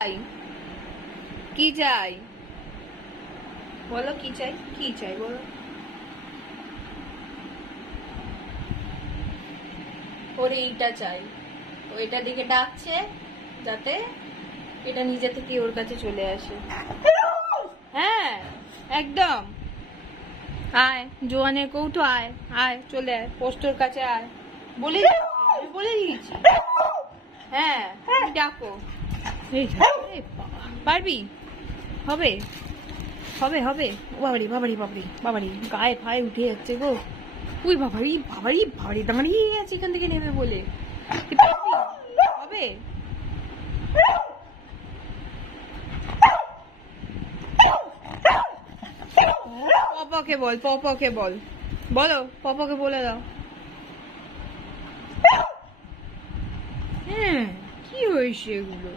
চাই? কি চাই বলো, কি চাই? কি চাই বলো? ওর এইটা চাই। ও এটা দিকে ডাকছে যাতে এটা নিজে থেকে ওর কাছে চলে আসে। হ্যাঁ, একদম। আয় জোয়ানের কৌটো, আয় আয়, চলে আয় পোস্টোর কাছে আয়। বলে দিয়েছি, আমি বলে দিয়েছি। হ্যাঁ, তুমি ডাকো। এই বাবা, পারবি? হবে হবে হবে। বাবারি বাবারি বাবারি বাবারি, গায়ে ফায়ে উঠে যাচ্ছে গো। উই বাবারি বাবারি বাবারি, দাঁড়িয়ে আছে এখান থেকে নেমে বলে। তুই পারবি? হবে? পপকে বল, পপকে বল, বলো পপকে বলে দাও। হ্যাঁ, কি হয়েছে এগুলো?